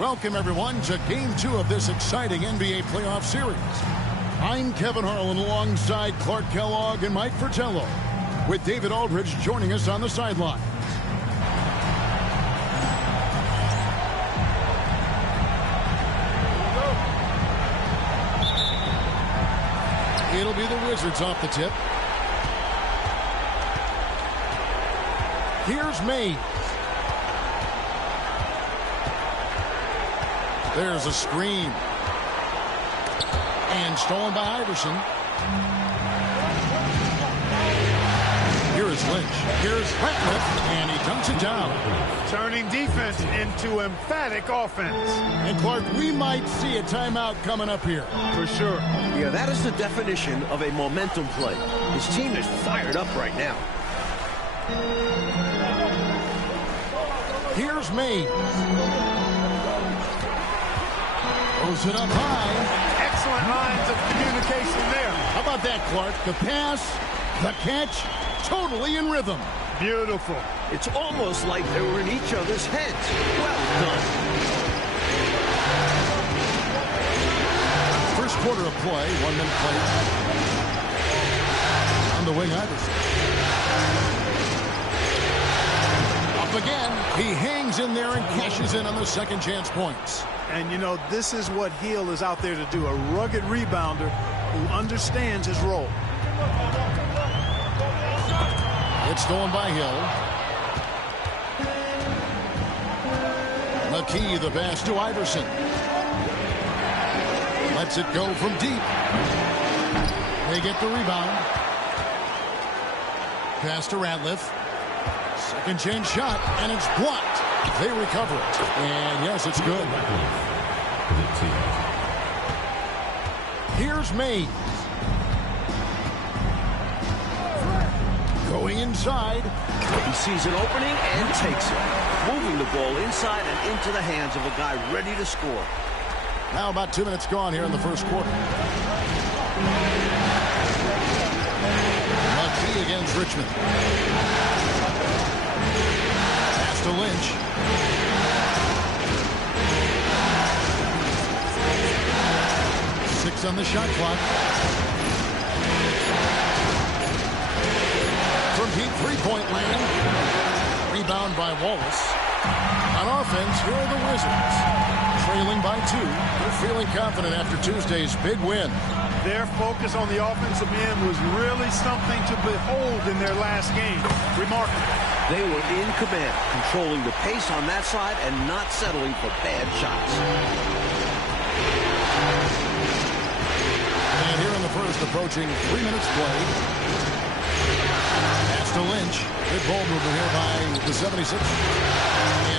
Welcome, everyone, to Game 2 of this exciting NBA Playoff Series. I'm Kevin Harlan alongside Clark Kellogg and Mike Fratello, with David Aldridge joining us on the sideline. It'll be the Wizards off the tip. Here's Mays. There's a screen. And stolen by Iverson. Here is Lynch. Here's Ratliff, and he dunks it down. Turning defense into emphatic offense. And Clark, we might see a timeout coming up here. For sure. Yeah, that is the definition of a momentum play. His team is fired up right now. Here's Mays. Throws it up high. Excellent lines of communication there. How about that, Clark? The pass, the catch, totally in rhythm. Beautiful. It's almost like they were in each other's heads. Well done. First quarter of play, 1 minute play. On the wing, Iverson. Up again. He hangs in there and cashes in on the second chance points. And, you know, this is what Hill is out there to do, a rugged rebounder who understands his role. It's stolen by Hill. McKee, the pass to Iverson. Lets it go from deep. They get the rebound. Pass to Ratliff. Second chance shot, and it's blocked. They recover it. And yes, it's good. Here's Mays. Going inside. He sees an opening and takes it. Moving the ball inside and into the hands of a guy ready to score. Now about 2 minutes gone here in the first quarter. McKee against Richmond. Pass to Lynch. On the shot clock. From deep three-point land. Rebound by Wallace. On offense, here are the Wizards. Trailing by 2. They're feeling confident after Tuesday's big win. Their focus on the offensive end was really something to behold in their last game. Remarkable. They were in command, controlling the pace on that side and not settling for bad shots. And here in the first, approaching 3 minutes played. Pass to Lynch. Good ball movement here by the 76ers.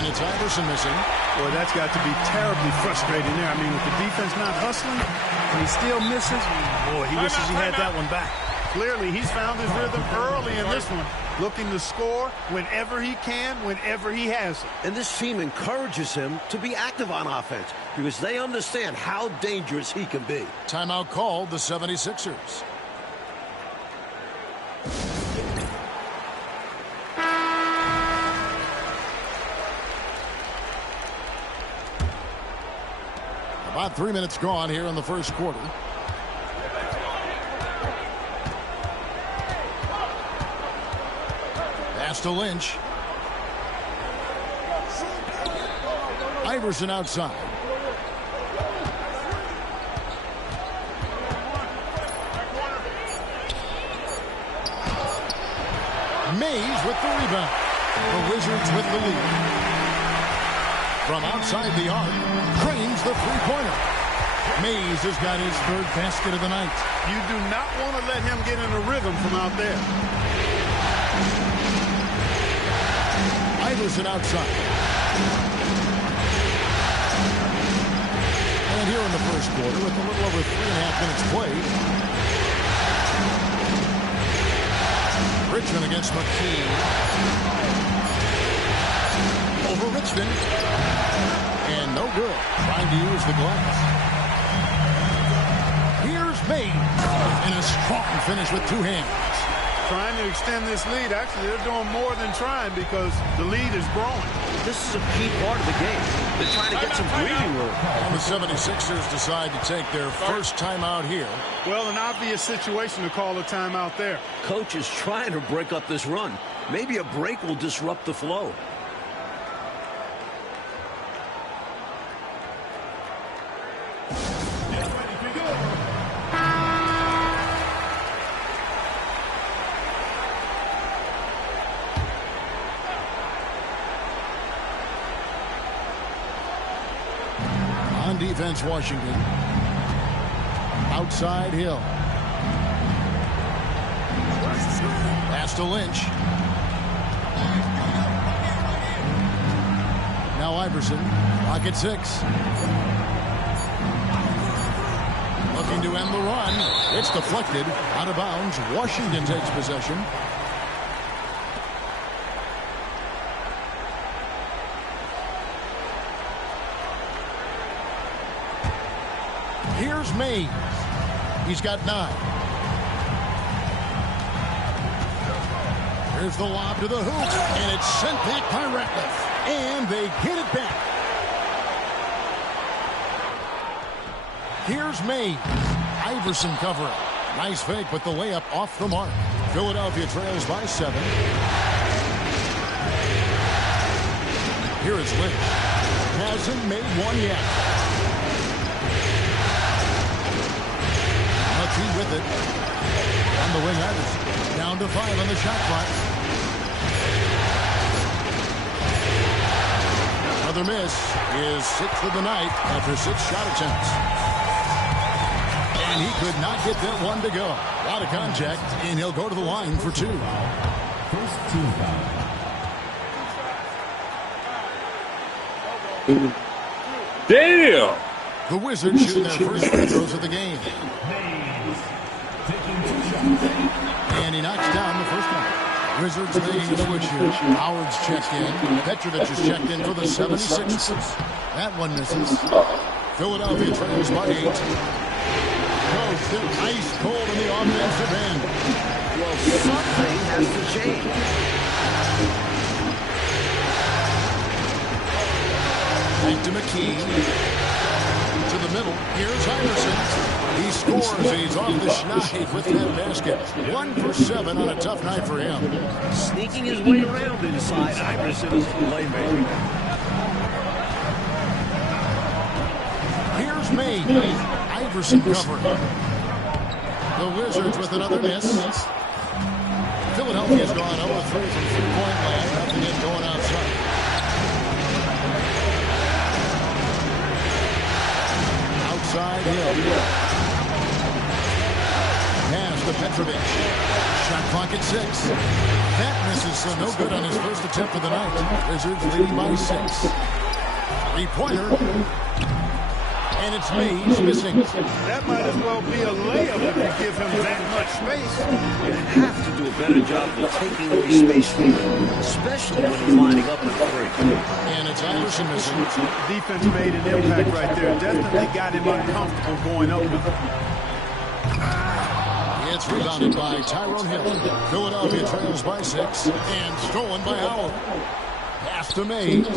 And it's Iverson missing. Boy, that's got to be terribly frustrating there. I mean, with the defense not hustling, and he still misses. Boy, he wishes he had that one back. Clearly, he's found his rhythm early in this one, looking to score whenever he can, whenever he has it. And this team encourages him to be active on offense because they understand how dangerous he can be. Timeout called, the 76ers. About 3 minutes gone here in the first quarter. Pass to Lynch. Iverson outside. Mays with the rebound. The Wizards with the lead. From outside the arc, drains the three-pointer. Mays has got his third basket of the night. You do not want to let him get in a rhythm from out there. Iverson outside. And here in the first quarter, with a little over 3.5 minutes played, Richmond against McKee. Over Richmond. And no good. Trying to use the glass. Here's Mays. And a strong finish with two hands. trying to extend this lead. Actually, they're doing more than trying because the lead is growing. This is a key part of the game. They're trying to get some breathing room. And the 76ers decide to take their first timeout here. Well, an obvious situation to call a timeout there. Coach is trying to break up this run. Maybe a break will disrupt the flow. On defense, Washington. Outside Hill. Pass to Lynch. Now Iverson. Clock at 6. Looking to end the run. It's deflected. Out of bounds. Washington takes possession. Here's Mays. He's got 9. Here's the lob to the hoop, and it's sent back by Ratliff. And they get it back. Here's Mays. Iverson covering. Nice fake, but the layup off the mark. Philadelphia trails by 7. Here is Lynch. Hasn't made one yet. With it. On the wing, Iverson. Down to 5 on the shot clock. Another miss. His 6th of the night after 6 shot attempts. And he could not get that one to go. A lot of contact, and he'll go to the line for 2. First team foul. Damn! The Wizards shooting their first free throws of the game. And he knocks down the first one. Wizards making a switch here. Howard's checked in. Petrovic is checked in for the 76ers. That one misses. Philadelphia trails by 8. Coach, they're ice cold in the offensive end. Well, something has to change. Back to McKee. To the middle. Here's Iverson. He scores. He's off the schneid with that basket. 1 for 7 on a tough night for him. Sneaking his way around inside. Iverson is the playmaker. Here's Mays. Iverson covering. The Wizards with another miss. Philadelphia's gone 0-3 from three-point land. Nothing yet going outside. Outside Hill. Pass to Petrovic. Shot clock at 6. That misses, so no good on his first attempt of the night. Wizards leading by 6. Three-pointer. And it's Mays missing. That might as well be a layup if you give him that much space. You have to do a better job of taking away space from him, especially when he's lining up at 3. And it's Iverson missing. Defense made an impact right there. Definitely got him uncomfortable going up. It's rebounded by Tyrone Hill. Philadelphia trails by 6 and stolen by Howard. Pass to Mays.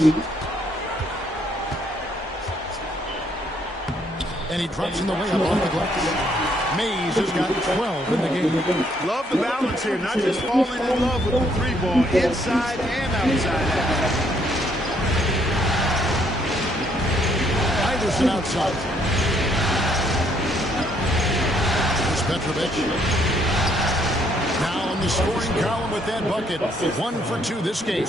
And he drops in the layup off the glass. Mays has got 12 in the game. Love the balance here. Not just falling in love with the 3-ball, inside and outside. Iverson outside. Here's Petrovic. Now in the scoring column with that bucket. 1 for 2 this game.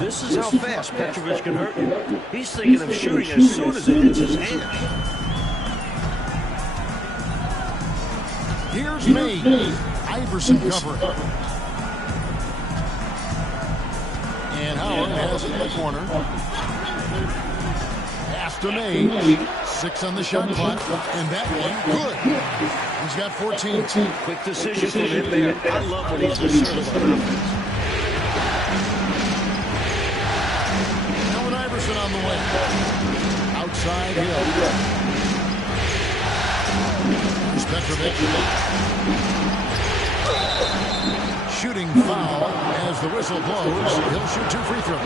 This is how fast Petrovic can hurt you. He's thinking of shooting as soon as it hits his hand. Here's Mays. Iverson covering. And Howard has it in the corner. Pass to Mays. 6 on the shot clock. And that one, good. He's got 14. Quick decision from him there. I love when he's assertive on offense. Allen Iverson on the way. Outside Hill. Here's Petrovic. Shooting foul as the whistle blows. He'll shoot 2 free throws.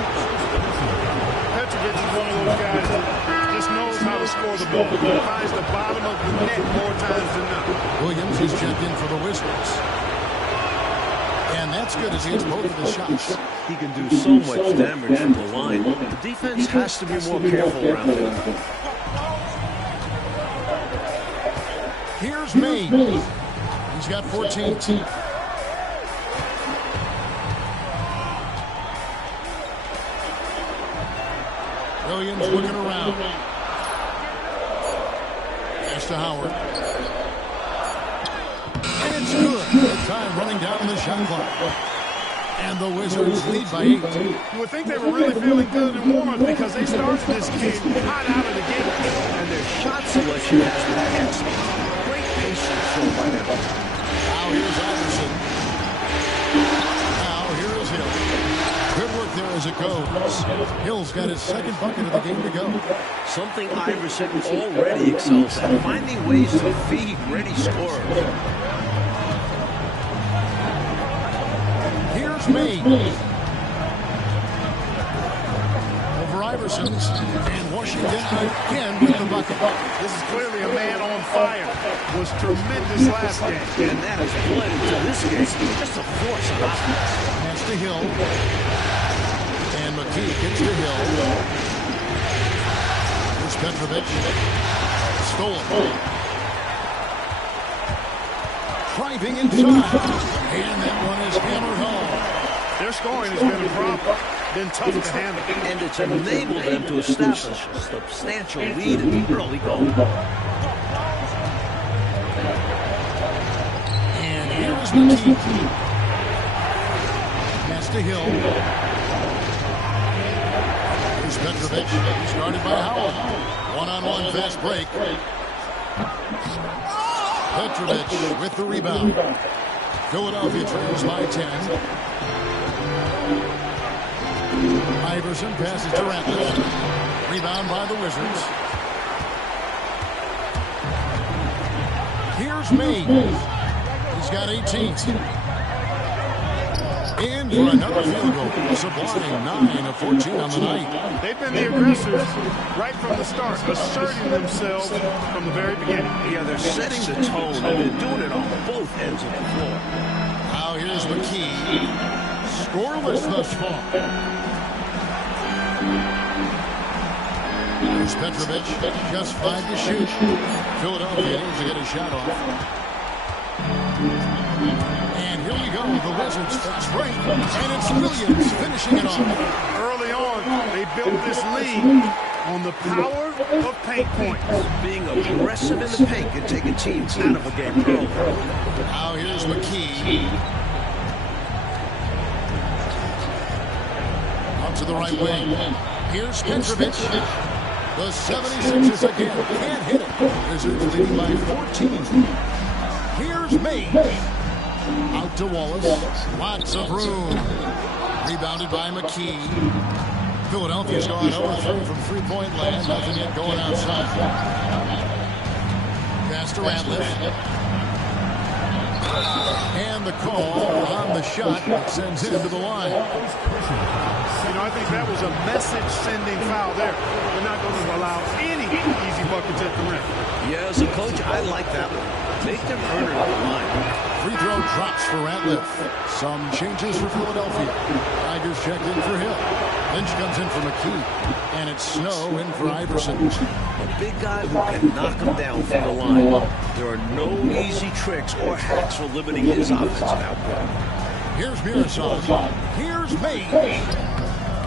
Petrovic is one of those guys that just knows how to score the ball. He finds the bottom of the net more times than not. Williams is checked in for the Wizards. And that's good as he hits both of his shots. He can do so much damage from the line. The defense has to be more careful around him. Here's Mays. He's got 14. Williams looking around. Pass to Howard. And it's good. Good time running down the shot clock. And the Wizards lead by 8. You would think they were really feeling good in warm-up because they started this game hot out of the gate. And their shot selection has been excellent. Great patience shown by them. Now here's Iverson. Now here is Hill. Good work there as it goes. Hill's got his second bucket of the game to go. Something Iverson already excels at, finding ways to feed ready scorers. Here's Mays. Over Iverson's. And Washington again with the bucket. This is clearly a man on fire. Was tremendous last game. And that has bled into this game. Just a force of offense. Pass to Hill. And McKee gets to Hill. Here's Petrovic. Stolen. Driving inside. And that one is hammered home. Their scoring has been a problem. Been tough to handle. And it's enabled them to establish a substantial lead in the early going. And here's McKee. Pass to Hill. Here's Petrovic. Started by Howard. One-on-one fast break. Petrovic with the rebound. Philadelphia trails by 10. Iverson passes to Ratliff. Rebound by the Wizards. Here's Mays. He's got 18. In for another field goal. Sublime 9 of 14 on the night. They've been the aggressors right from the start, asserting themselves from the very beginning. Yeah, they're setting the tone, and they're doing it on both ends of the floor. Now here's McKee. Scoreless thus far. Here's Petrovic. Just 5 to shoot. Philadelphia needs to get a shot off. And here we go. The Wizards fast break. And it's Williams finishing it off. Early on, they built this lead on the power of paint points. Being aggressive in the paint can take a team out of a game early. Now here's McKee. Out to the right wing. Here's Petrovic. The 76ers again can't hit it. Wizards leading by 14. Here's Mays. Out to Wallace. Lots of room. Rebounded by McKee. Philadelphia's gone 0-3 from three-point land. Nothing yet going outside. Pass to Ratliff. And the call on the shot that sends it into the line. You know, I think that was a message-sending foul there. We're not going to allow any easy buckets at the rim. Yeah, as a coach, I like that one. Make them earn it on the line. Free throw drops for Ratliff. Some changes for Philadelphia. Tigers checked in for Hill. Lynch comes in for McKee. And it's Snow in for Iverson. A big guy who can knock him down from the line. There are no easy tricks or hacks for limiting his offensive output. Here's Mirasov. Here's Mays.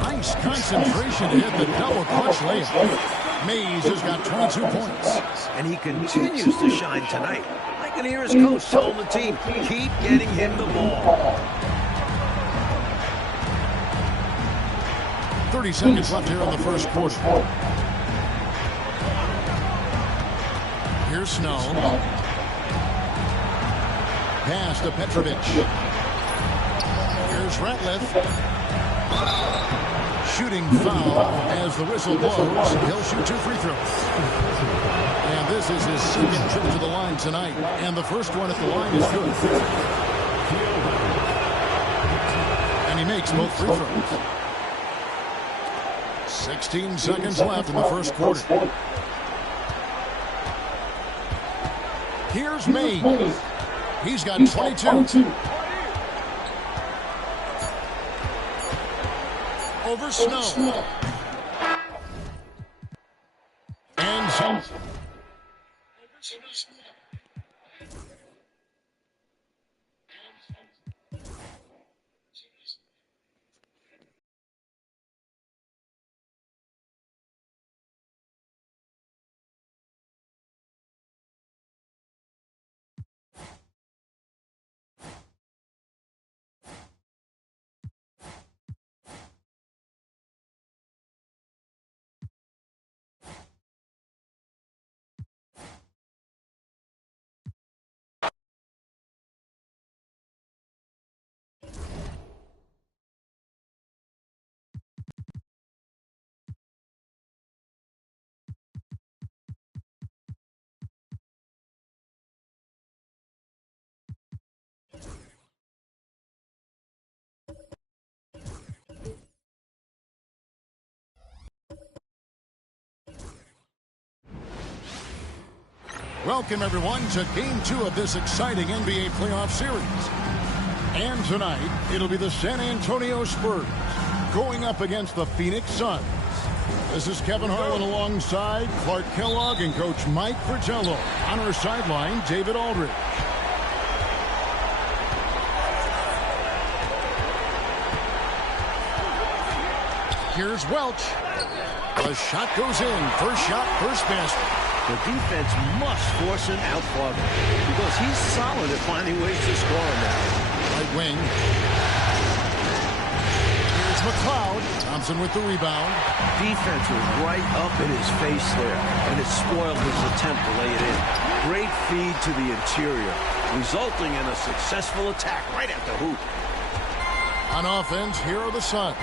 Nice concentration to hit the double clutch layup. Mays has got 22 points. And he continues to shine tonight. I can hear his coach telling the team, keep getting him the ball. 30 seconds left here in the first quarter. Here's Snow. Pass to Petrovic. Here's Ratliff. Shooting foul as the whistle blows. He'll shoot 2 free throws. And this is his second trip to the line tonight. And the first one at the line is good. makes both free throws. 16 seconds left in the first quarter. Here's Mays. He's got 22. Over Snow. And some. Welcome, everyone, to Game 2 of this exciting NBA Playoff Series. And tonight, it'll be the San Antonio Spurs going up against the Phoenix Suns. This is Kevin Harlan alongside Clark Kellogg and Coach Mike Fratello. On our sideline, David Aldridge. Here's Welch. The shot goes in. First shot, first basket. The defense must force him out farther because he's solid at finding ways to score on that. Right wing. Here's McLeod. Thompson with the rebound. Defense was right up in his face there, and it spoiled his attempt to lay it in. Great feed to the interior, resulting in a successful attack right at the hoop. On offense, here are the Suns.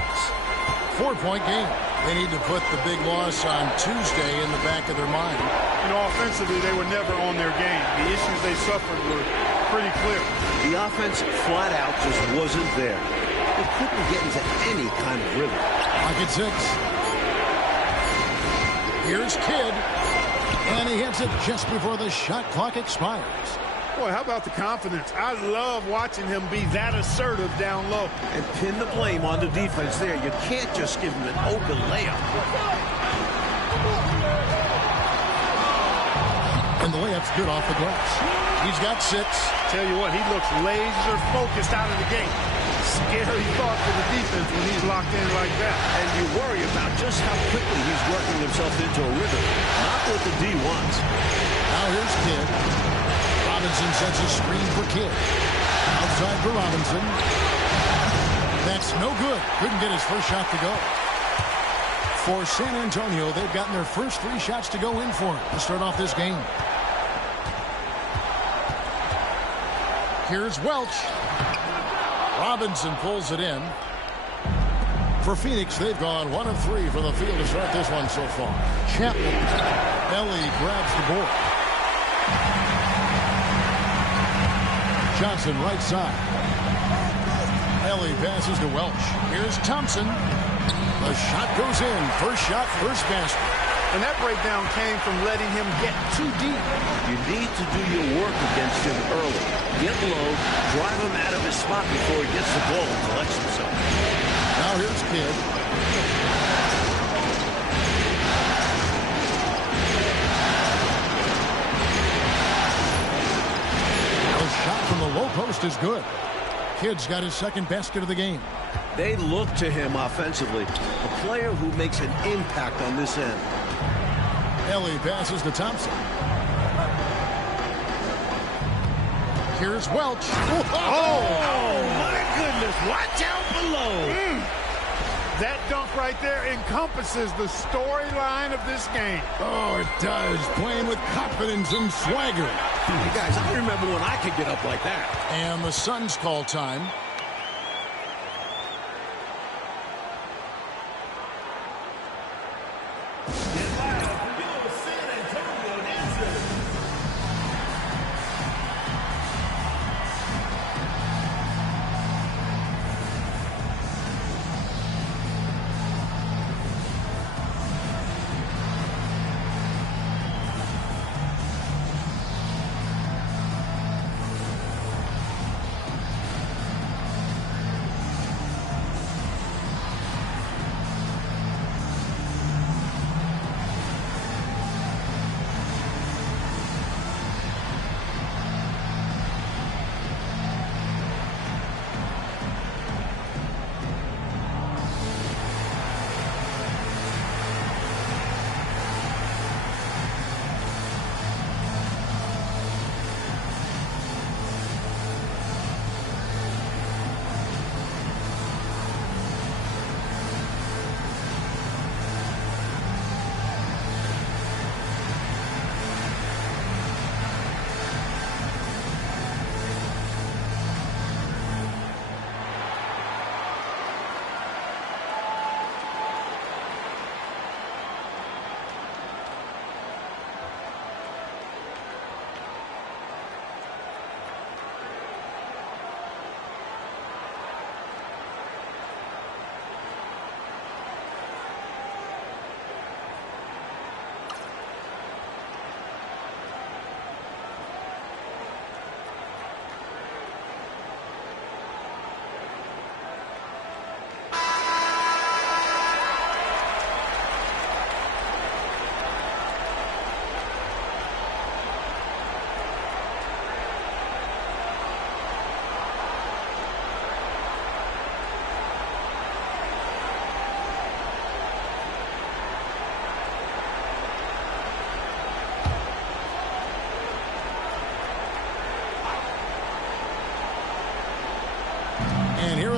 4-point game. They need to put the big loss on Tuesday in the back of their mind. You know, offensively, they were never on their game. The issues they suffered were pretty clear. The offense flat out just wasn't there. They couldn't get into any kind of rhythm. Pocket 6. Here's Kidd. And he hits it just before the shot clock expires. Boy, how about the confidence? I love watching him be that assertive down low. And pin the blame on the defense there. You can't just give him an open layup. And the layup's good off the glass. He's got 6. Tell you what, he looks laser focused out of the gate. Scary thought for the defense when he's locked in like that. And you worry about just how quickly he's working himself into a rhythm. Not what the D wants. Now here's Kidd. Robinson sets a screen for Kidd. Outside for Robinson. That's no good. Couldn't get his first shot to go. For San Antonio, they've gotten their first 3 shots to go in for him to start off this game. Here's Welch. Robinson pulls it in. For Phoenix, they've gone 1 of 3 from the field to start this one so far. Chapman. Ellie grabs the board. Johnson right side. Ellie passes to Welch. Here's Thompson. The shot goes in. First shot, first basket. And that breakdown came from letting him get too deep. You need to do your work against him early. Get low, drive him out of his spot before he gets the ball and collects himself. Now here's Kidd. The shot from the low post is good. Kidd's got his second basket of the game. They look to him offensively, a player who makes an impact on this end. Ellie passes to Thompson. Here's Welch. Oh, my goodness. Watch out below. That dunk right there encompasses the storyline of this game. Oh, it does. Playing with confidence and swagger. Hey, guys, I remember when I could get up like that. And the Suns call time.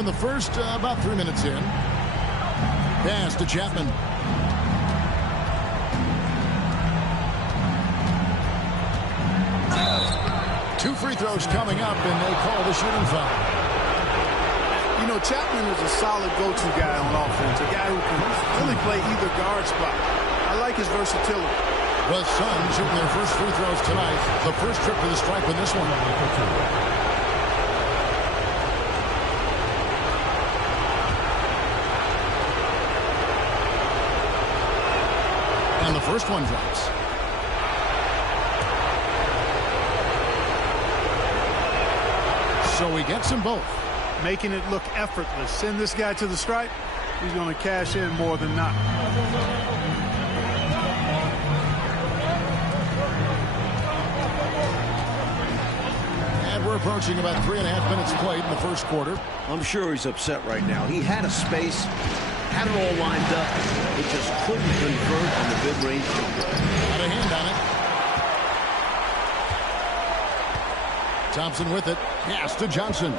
in the first, about 3 minutes in. Pass to Chapman. Two free throws coming up, and they call the shooting foul. You know, Chapman is a solid go-to guy on offense, a guy who can really play either guard spot. I like his versatility. The Suns shooting their first free throws tonight. The first trip to the stripe in this one. And the first one drops. So he gets them both. Making it look effortless. Send this guy to the stripe. He's going to cash in more than not. And we're approaching about 3.5 minutes played in the first quarter. I'm sure he's upset right now. He had a space, had it all lined up, but just couldn't convert on the mid-range. Got a hand on it. Thompson with it. Pass to Johnson.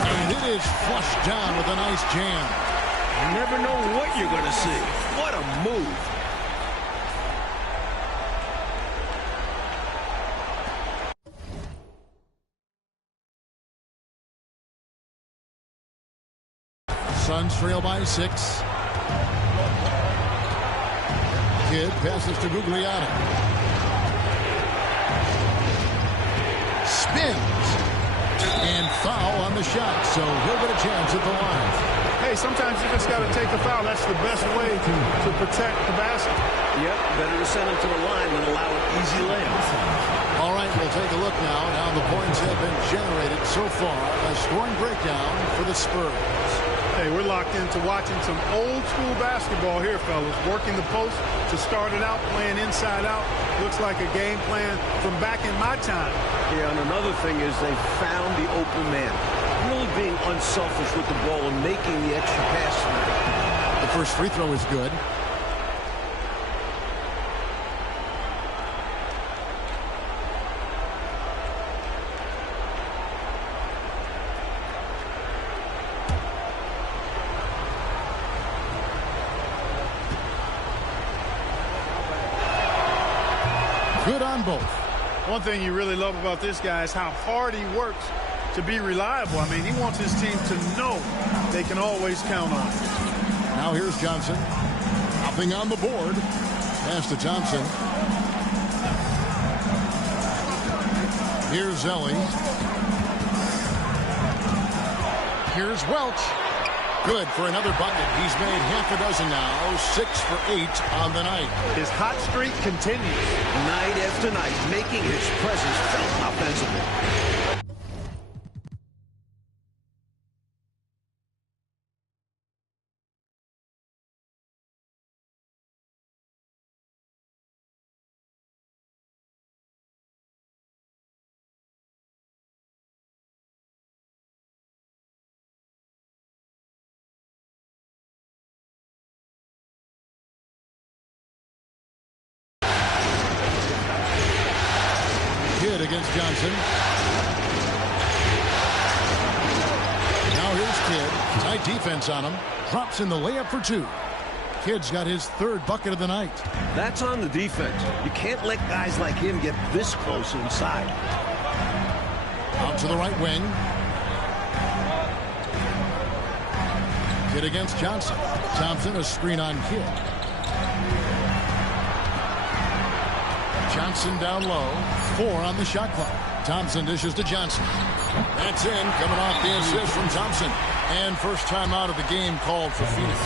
And it is flushed down with a nice jam. You never know what you're going to see. What a move. Suns trail by 6. Kidd passes to Gugliotta. Spins. And foul on the shot, so he'll get a chance at the line. Hey, sometimes you just got to take a foul. That's the best way to protect the basket. Yep, better to send him to the line than allow an easy layup. All right, we'll take a look now at how the points have been generated so far. A scoring breakdown for the Spurs. Hey, we're locked into watching some old-school basketball here, fellas. Working the post to start it out, playing inside out. Looks like a game plan from back in my time. Yeah, and another thing is they found the open man. Really being unselfish with the ball and making the extra pass. The first free throw is good. Good on both. One thing you really love about this guy is how hard he works to be reliable. I mean, he wants his team to know they can always count on him. Now here's Johnson. Nothing on the board. Pass to Thompson. Here's Ellie. Here's Welch. Good for another bucket. He's made half a dozen now. 6 for 8 on the night. His hot streak continues. Night after night, making his presence felt offensively. Against Johnson. Now here's Kidd. Tight defense on him. Drops in the layup for 2. Kidd's got his 3rd bucket of the night. That's on the defense. You can't let guys like him get this close inside. Out to the right wing. Kidd against Johnson. Thompson, a screen on Kidd. Johnson down low. 4 on the shot clock. Thompson dishes to Johnson. That's in. Coming off the assist from Thompson. And first time out of the game called for Phoenix.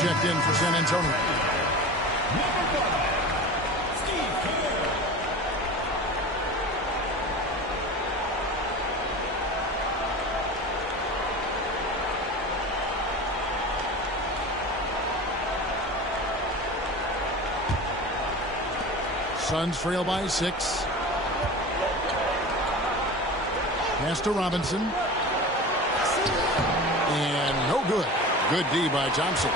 checked in for San Antonio. Suns trail by 6. Pass to Robinson. And no good. Good D by Thompson.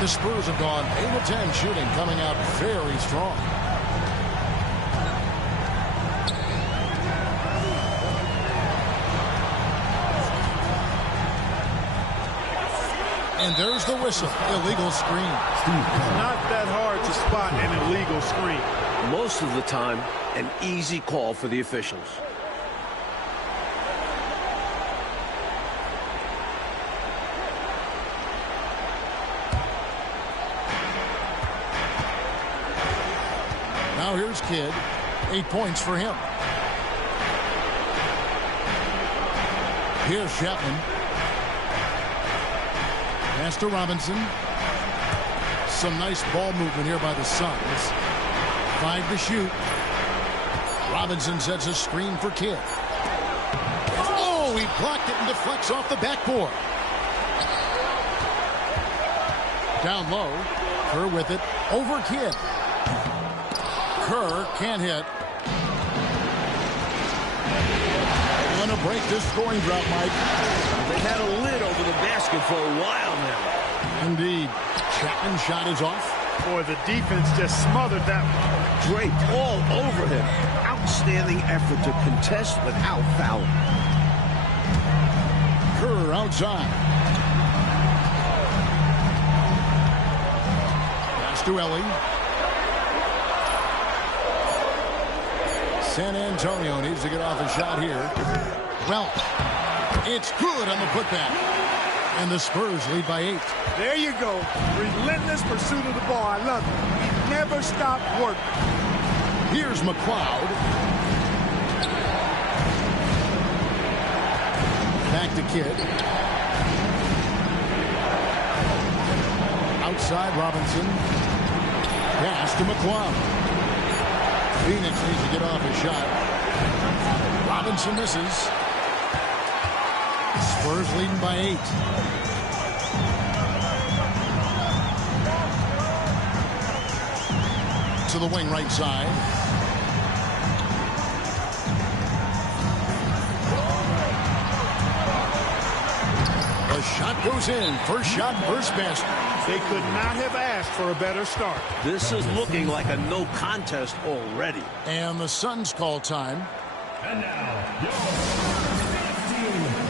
The Spurs have gone 8 of 10 shooting, coming out very strong. And there's the whistle. Illegal screen. Not that hard to spot an illegal screen. Most of the time, an easy call for the officials. Now here's Kidd. 8 points for him. Here's Chapman. Pass to Robinson. Some nice ball movement here by the Suns. 5 to shoot. Robinson sets a screen for Kidd. Oh, he blocked it and deflects off the backboard. Down low. Kerr with it. Over Kidd. Kerr can't hit. Going to break this scoring drought, Mike. They've had a lid over the basket for a while now. Indeed. Chapman's shot is off. Boy, the defense just smothered that one. Draped all over him. Outstanding effort to contest without fouling. Kerr outside. Pass to Ellie. San Antonio needs to get off a shot here. Well, it's good on the putback. And the Spurs lead by 8. There you go. Relentless pursuit of the ball. I love it. He never stopped working. Here's McLeod. Back to Kidd. Outside Robinson. Pass to McLeod. Phoenix needs to get off his shot. Robinson misses. Spurs leading by 8. To the wing right side. The shot goes in. First shot, first basket. They could not have asked for a better start. This is looking like a no contest already. And the Suns call time. And now, your team.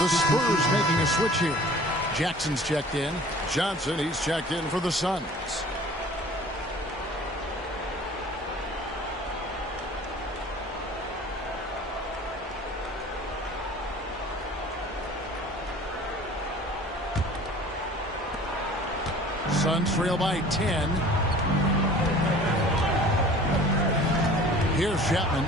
The Spurs making a switch here. Jackson's checked in. Johnson, he's checked in for the Suns. Suns trail by 10. Here's Chapman.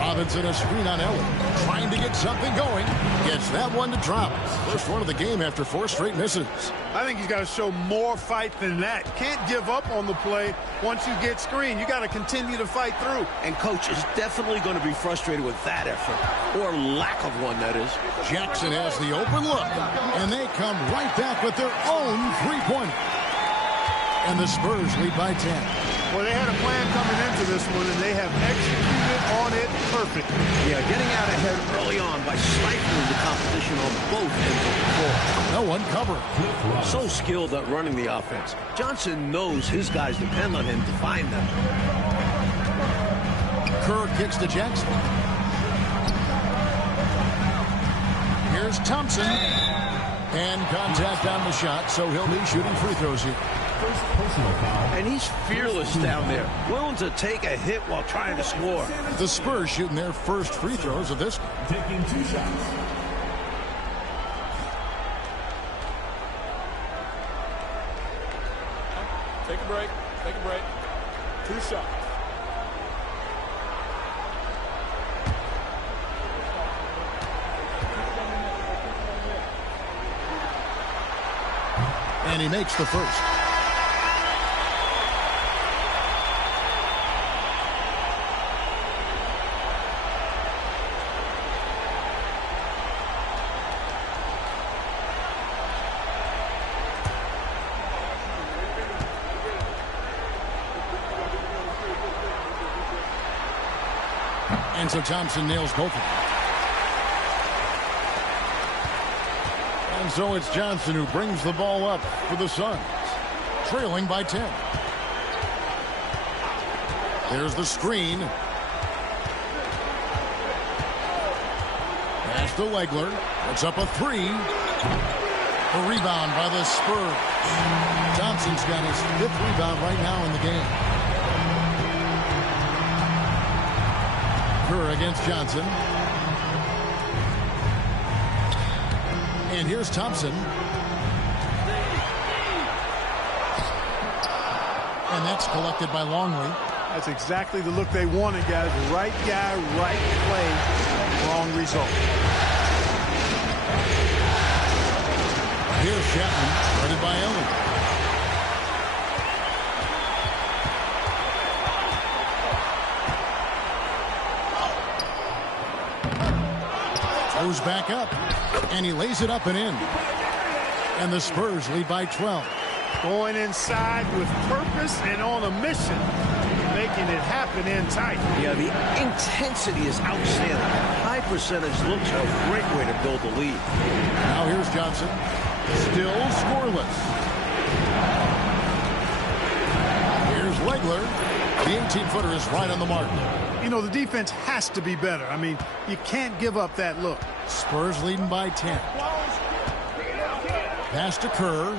Robinson, a screen on Ellie. Trying to get something going. Gets that one to drop. First one of the game after 4 straight misses. I think he's got to show more fight than that. Can't give up on the play once you get screened. You got to continue to fight through. And coach is definitely going to be frustrated with that effort, or lack of one, that is. Jackson has the open look, and they come right back with their own three-pointer. And the Spurs lead by 10. Well, they had a plan coming into this one, and they have executed on it perfectly. Yeah, getting out ahead early on by stifling the competition on both ends of the court. No one covering. So skilled at running the offense. Johnson knows his guys depend on him to find them. Kerr kicks to Jackson. Here's Thompson. And contact on the shot, so he'll be shooting free throws here. And he's fearless down there, willing to take a hit while trying to score. The Spurs shooting their first free throws of this game. Taking 2 shots. Take a break. Take a break. 2 shots. And he makes the first. And so Thompson nails both of them. And so it's Johnson who brings the ball up for the Suns, trailing by 10. There's the screen. Pass to Legler. Puts up a 3. A rebound by the Spurs. Johnson's got his 5th rebound right now in the game. Kerr against Johnson. And here's Thompson. And that's collected by Longley. That's exactly the look they wanted, guys. Right guy, right play, wrong result. Here's Chapman, guarded by Ellie. Goes back up, and he lays it up and in. And the Spurs lead by 12. Going inside with purpose and on a mission, making it happen in tight. Yeah, the intensity is outstanding. High percentage looks a great way to build the lead. Now here's Johnson. Still scoreless. Here's Legler. The 18-footer is right on the mark. You know, the defense has to be better. I mean, you can't give up that look. Spurs leading by 10. Pass to Kerr.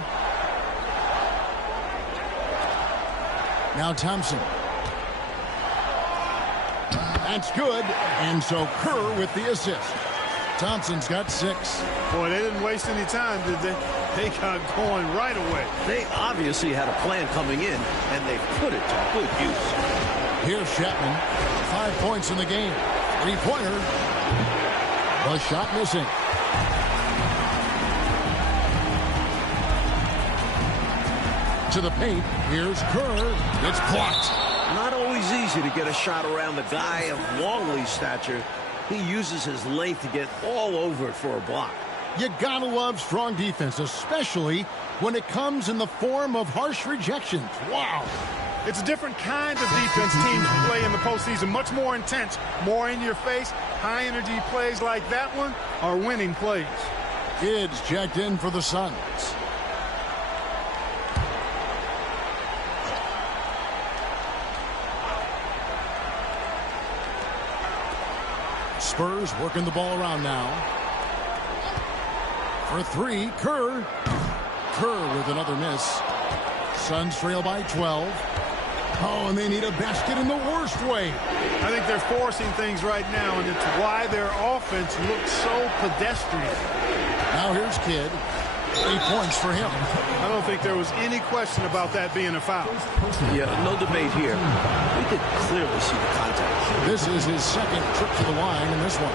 Now Thompson. That's good. And so Kerr with the assist. Thompson's got 6. Boy, they didn't waste any time, did they? They got going right away. They obviously had a plan coming in, and they put it to good use. Here's Chapman. 5 points in the game. 3-pointer. The shot missing. To the paint. Here's Kerr. It's blocked. Not always easy to get a shot around the guy of Longley's stature. He uses his length to get all over it for a block. You gotta love strong defense, especially when it comes in the form of harsh rejections. Wow. It's a different kind of defense teams play in the postseason. Much more intense, more in your face. High-energy plays like that one are winning plays. Kids checked in for the Suns. Spurs working the ball around now. For 3, Kerr. Kerr with another miss. Suns trail by 12. Oh, and they need a basket in the worst way. I think they're forcing things right now, and it's why their offense looks so pedestrian. Now here's Kidd. 8 points for him. I don't think there was any question about that being a foul. Yeah, no debate here. We could clearly see the contact. This is his second trip to the line in this one.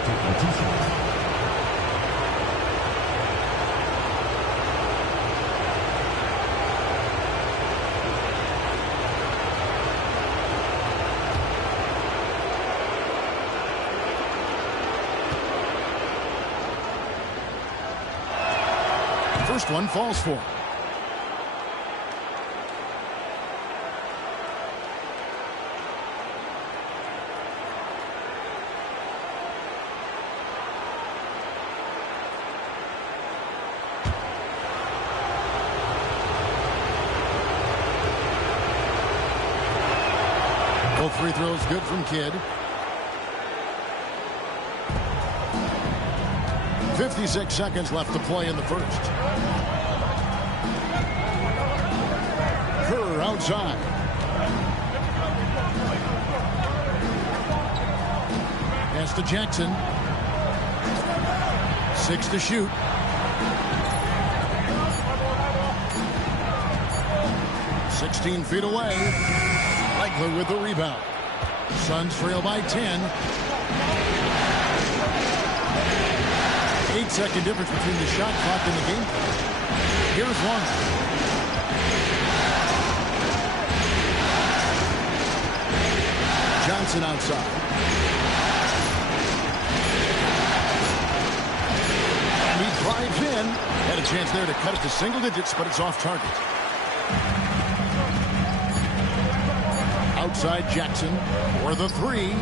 First one falls for him. Both free throws good from Kidd. 56 seconds left to play in the first. Kerr outside. Pass to Jackson. 6 to shoot. "16 feet away. Legler with the rebound. Suns trail by 10. 8-second difference between the shot clock and the game. Here's one. Johnson outside. And he drives in. Had a chance there to cut it to single digits, but it's off target. Outside Jackson for the three.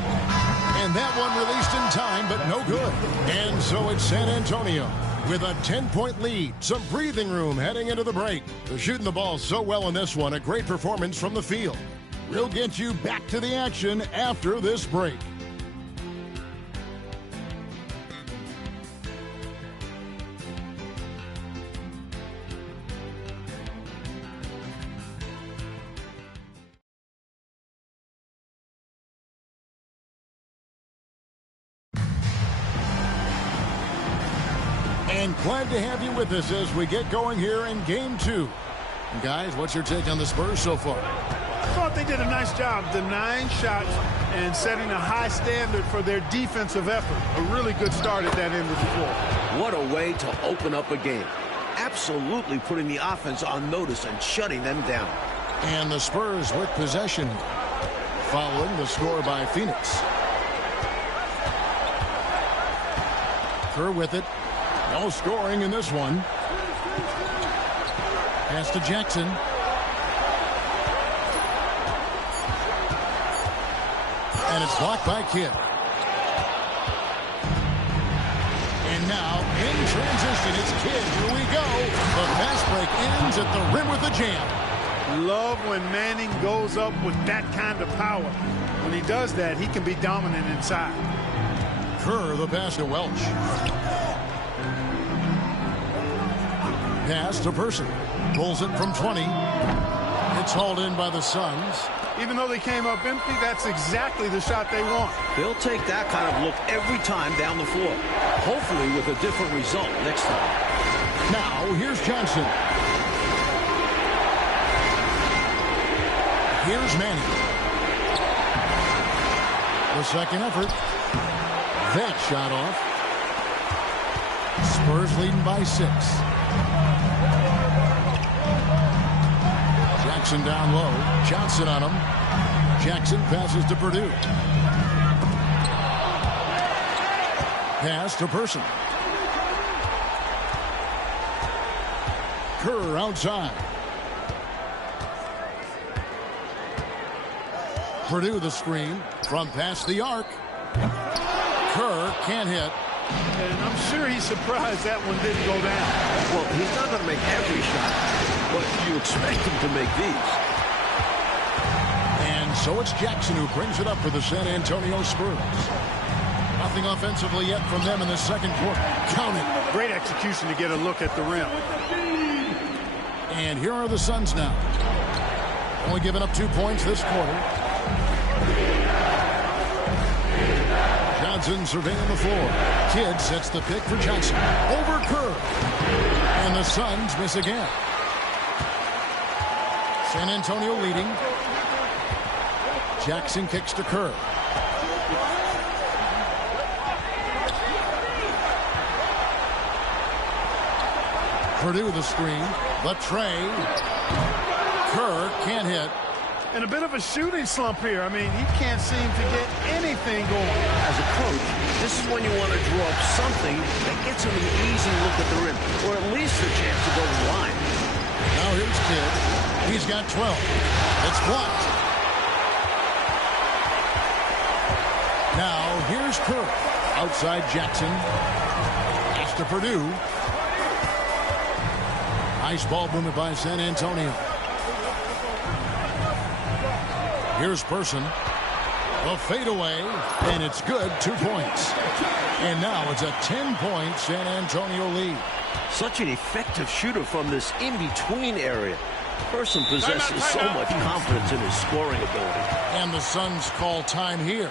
And that one released in time, but no good. And so it's San Antonio with a 10-point lead. Some breathing room heading into the break. They're shooting the ball so well in this one. A great performance from the field. We'll get you back to the action after this break. And glad to have you with us as we get going here in Game 2. Guys, what's your take on the Spurs so far? I thought they did a nice job denying shots and setting a high standard for their defensive effort. A really good start at that end of the floor. What a way to open up a game. Absolutely putting the offense on notice and shutting them down. And the Spurs with possession following the score by Phoenix. Kerr with it. No scoring in this one. Pass to Jackson. And it's blocked by Kidd. And now, in transition, it's Kidd. Here we go. The fast break ends at the rim with a jam. Love when Manning goes up with that kind of power. When he does that, he can be dominant inside. Kerr, the pass to Welch. Pass to Person. Pulls it from 20. It's hauled in by the Suns. Even though they came up empty, that's exactly the shot they want. They'll take that kind of look every time down the floor. Hopefully with a different result next time. Now, here's Johnson. Here's Manning. The second effort. That shot off. Spurs leading by 6. Jackson down low. Johnson on him. Jackson passes to Purdue. Pass to Person. Kerr outside. Purdue the screen from past the arc. Kerr can't hit. And I'm sure he's surprised that one didn't go down. Well, he's not going to make every shot, but you expect him to make these. And so it's Jackson who brings it up for the San Antonio Spurs. Nothing offensively yet from them in the second quarter. Count it. Great execution to get a look at the rim. And here are the Suns now. Only giving up 2 points this quarter. Johnson Johnson surveying the floor. Kidd sets the pick for Johnson. Over Kerr. And the Suns miss again. San Antonio leading. Jackson kicks to Kerr. Purdue the screen. The tray. Kerr can't hit. And a bit of a shooting slump here. I mean, he can't seem to get anything going. As a coach, this is when you want to draw up something that gets him an easy look at the rim, or at least a chance to go to the line. Now here's Kidd. He's got 12. It's blocked. Now here's Kerr. Outside Jackson. Pass to Purdue. Nice ball movement by San Antonio. Here's Person. A fadeaway, and it's good. 2 points. And now it's a 10-point San Antonio lead. Such an effective shooter from this in-between area. Person possesses so much confidence in his scoring ability. And the Suns call time here.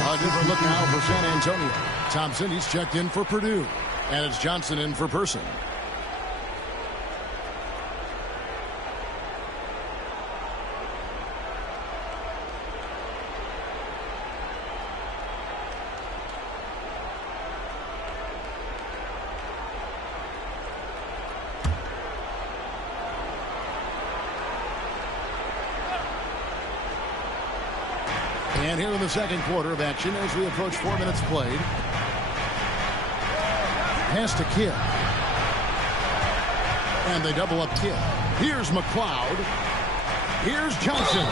A different look now for San Antonio. Thompson, he's checked in for Purdue. And it's Johnson in for Person. And here in the second quarter of action as we approach 4 minutes played. Pass to Kidd. And they double up Kidd. Here's McLeod. Here's Johnson.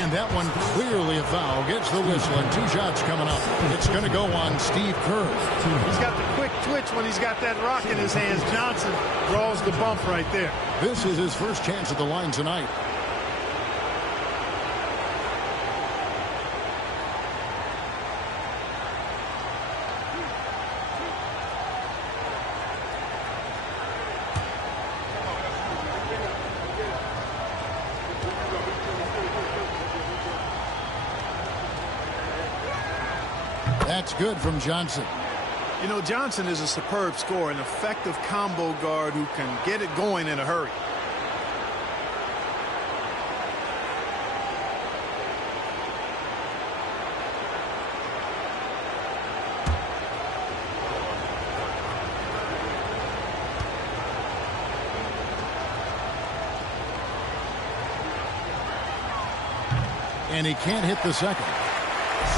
And that one clearly a foul. Gets the whistle and 2 shots coming up. It's going to go on Steve Kerr. He's got the quick twitch when he's got that rock in his hands. Johnson draws the bump right there. This is his first chance at the line tonight. That's good from Johnson. You know, Johnson is a superb scorer, an effective combo guard who can get it going in a hurry. And he can't hit the second.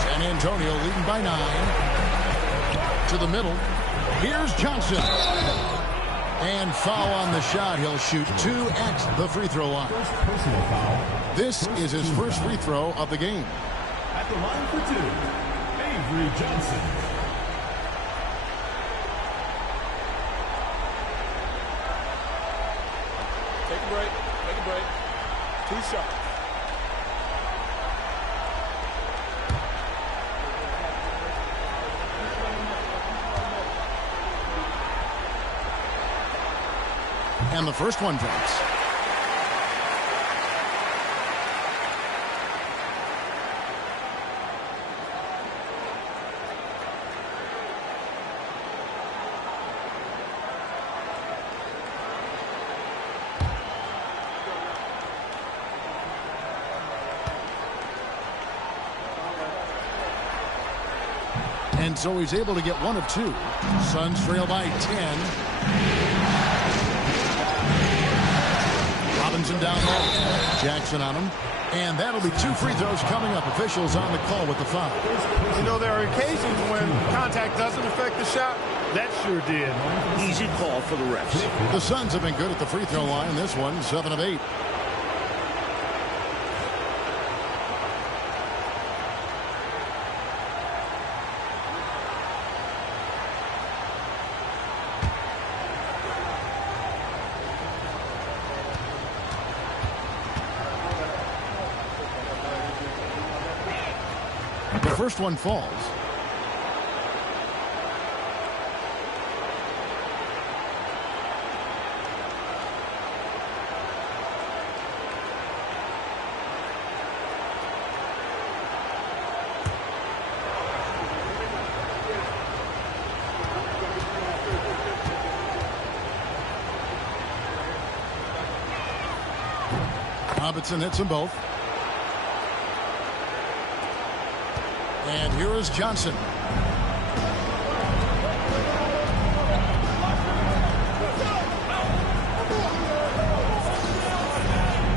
San Antonio leading by 9. To the middle. Here's Johnson. And foul on the shot. He'll shoot 2 at the free throw line. This is his first free throw of the game. At the line for two, Avery Johnson. Take a break. Take a break. 2 shots. And the first one drops. And so he's able to get 1 of 2. Suns trail by 10. Robinson down low. Jackson on him. And that'll be 2 free throws coming up. Officials on the call with the foul. You know, there are occasions when contact doesn't affect the shot. That sure did. Easy call for the refs. The Suns have been good at the free throw line. This one, 7 of 8. The first one falls. Robinson hits them both. And here is Johnson.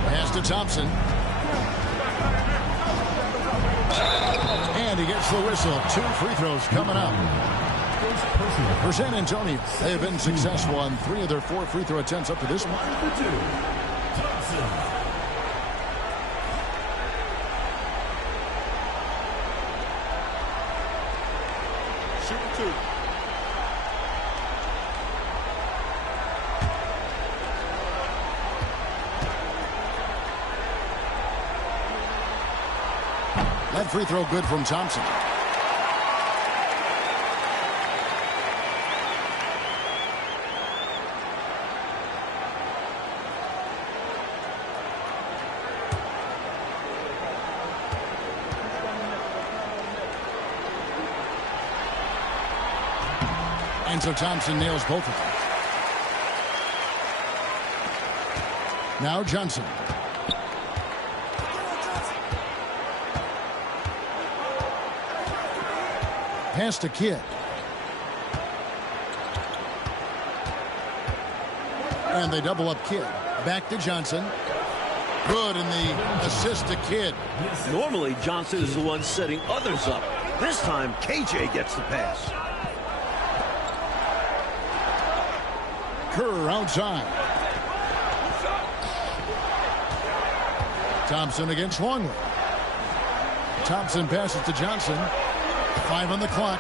Pass to Thompson. And he gets the whistle. 2 free throws coming up. For San Antonio, they have been successful on 3 of their 4 free throw attempts up to this point. That free throw good from Thompson. And so Thompson nails both of them. Now Johnson. Pass to Kidd. And they double up Kidd. Back to Johnson. Good in the assist to Kidd. Normally, Johnson is the one setting others up. This time, KJ gets the pass. Kerr outside. Thompson against Longley. Thompson passes to Johnson. 5 on the clock.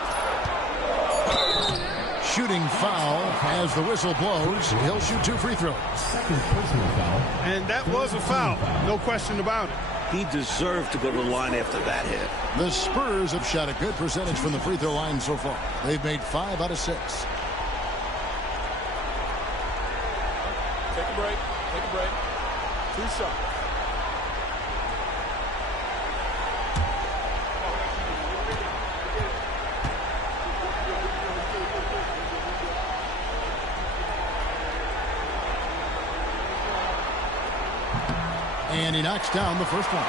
Shooting foul as the whistle blows. He'll shoot 2 free throws. Second personal foul. And that was a foul. No question about it. He deserved to go to the line after that hit. The Spurs have shot a good percentage from the free throw line so far. They've made 5 out of 6. Take a break. Take a break. 2 shots. And he knocks down the first one.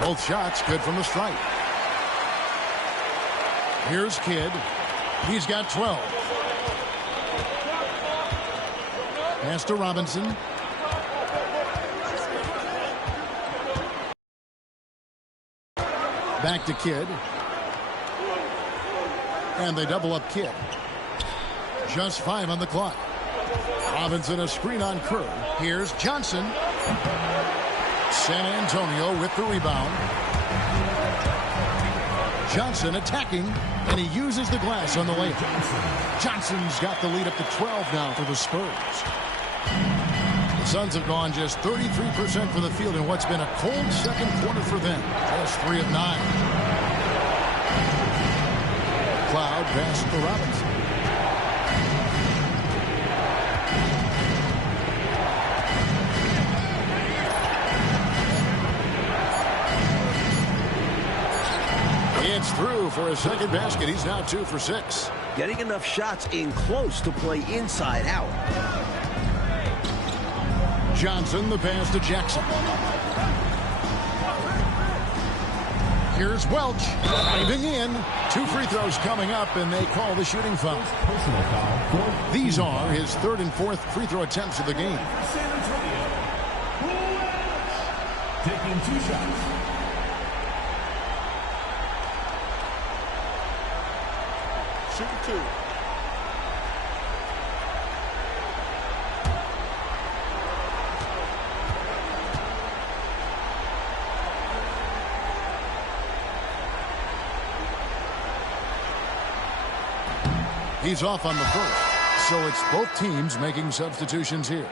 Both shots good from the stripe. Here's Kidd. He's got 12. Pass to Robinson. Back to Kidd. And they double up Kidd. Just 5 on the clock. Robinson a screen on Kerr. Here's Johnson. San Antonio with the rebound. Johnson attacking, and he uses the glass on the layup. Johnson's got the lead up to 12 now for the Spurs. The Suns have gone just 33% for the field in what's been a cold second quarter for them. Just 3 of 9. Cloud pass to Robinson. It's through for a second basket. He's now 2 for 6. Getting enough shots in close to play inside out. Johnson, the pass to Jackson. Here's Welch driving in. 2 free throws coming up, and they call the shooting foul. Personal foul. These are his 3rd and 4th free throw attempts of the game. San Antonio. Taking 2 shots. Shooting 2. He's off on the first, so it's both teams making substitutions here.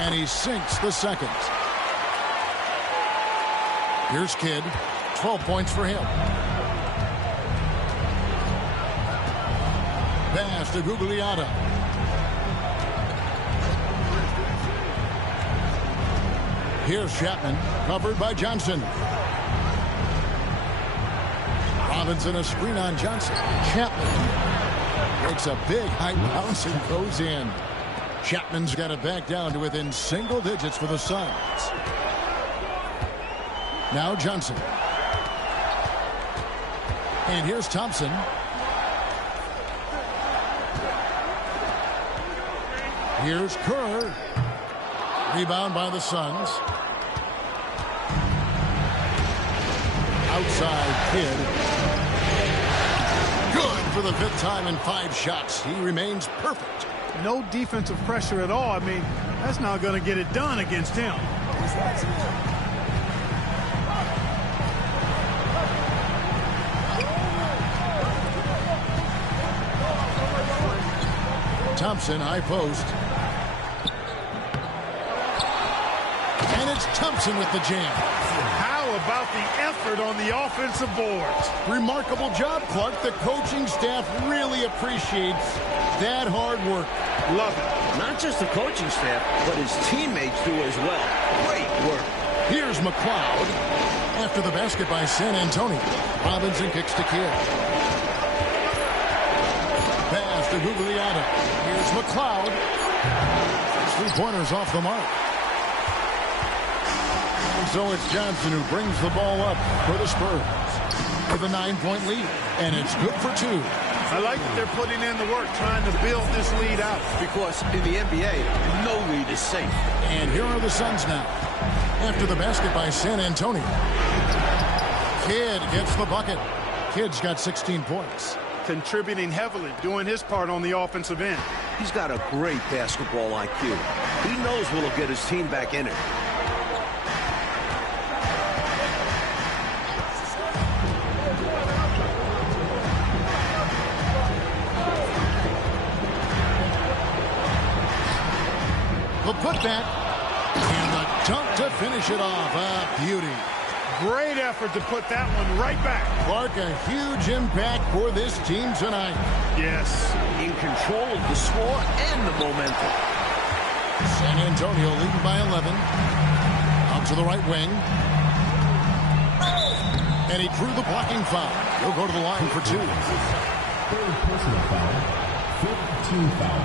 And he sinks the second. Here's Kidd. 12 points for him. Pass to Gugliotta. Here's Chapman, covered by Johnson. Robinson a screen on Johnson. Chapman makes a big high bounce and goes in. Chapman's got it back down to within single digits for the Suns. Now Johnson. And here's Thompson. Here's Kerr. Rebound by the Suns. Outside Kidd. Good for the 5th time in 5 shots. He remains perfect. No defensive pressure at all. I mean, that's not going to get it done against him. Thompson, high post. And it's Thompson with the jam. How about the effort on the offensive boards? Remarkable job, Clark. The coaching staff really appreciates that hard work. Love it. Not just the coaching staff, but his teammates do as well. Great work. Here's McLeod. After the basket by San Antonio. Robinson kicks to Kidd. Pass to Gugliotta. Here's McLeod. 3-pointers off the mark. And so it's Johnson who brings the ball up for the Spurs with a 9-point lead. And it's good for 2. I like that they're putting in the work, trying to build this lead out. Because in the NBA, no lead is safe. And here are the Suns now. After the basket by San Antonio. Kidd gets the bucket. Kidd's got 16 points. Contributing heavily, doing his part on the offensive end. He's got a great basketball IQ. He knows what'll get his team back in it. The putback and the dunk to finish it off. A beauty. Great effort to put that one right back. Clark, a huge impact for this team tonight. Yes. In control of the score and the momentum. San Antonio leading by 11. Out to the right wing. And he drew the blocking foul. He'll go to the line for 2. Third personal foul. 5th team foul.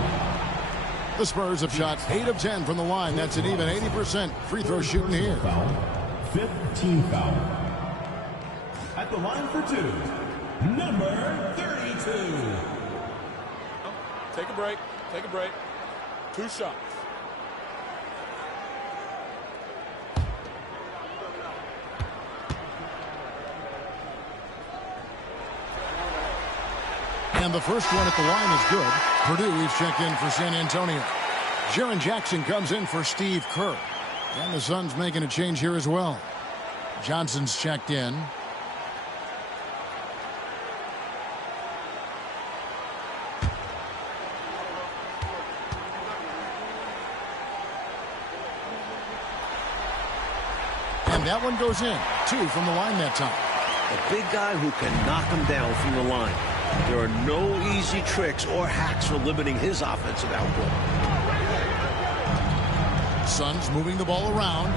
The Spurs have shot 8 of 10 from the line. That's an even 80% free throw shooting here. Foul. 5th team foul. At the line for 2, number 32. Take a break. Take a break. 2 shots. And the first one at the line is good. Purdue is checked in for San Antonio. Jaren Jackson comes in for Steve Kerr. And the Suns making a change here as well. Johnson's checked in. And that one goes in. 2 from the line that time. A big guy who can knock him down from the line. There are no easy tricks or hacks for limiting his offensive output. Suns moving the ball around.